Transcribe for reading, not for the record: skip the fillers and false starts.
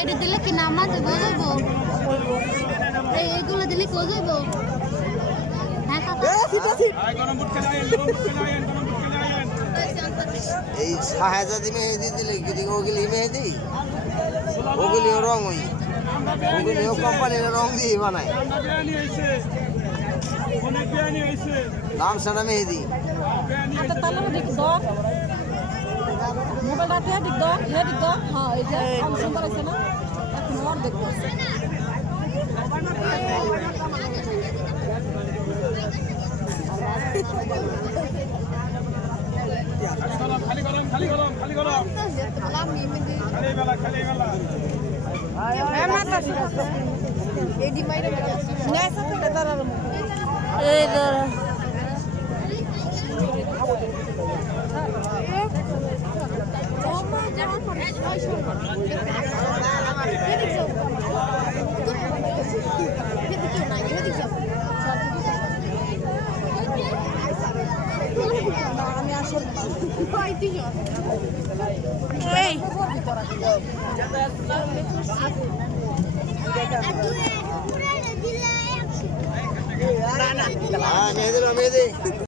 এটা দিলে কি নামাজ বলব এইগুলো দিলে কি হইব হ্যাঁ কাকা এই শাহজাদি মেহেদি দিলে কি ওগুলি মেহেদি ওগুলিও রং ওই ওগুলিও কোম্পানির রং দিয়ে বানায় নাম সানা মেহেদি মোবাইলটা দিয়ে দিক দাও হে দিক দাও হ্যাঁ এই যে সুন্দর আছে না এখন আর দেখবো খালি গরম খালি গরম খালি গরম খালি বেলা খালি বেলা হ্যাঁ মাথা এডি মাইরে নেসা থেকে দাঁড়ানো এই দাঁড়া আমি আসলে এই মেহেদি মেহেদি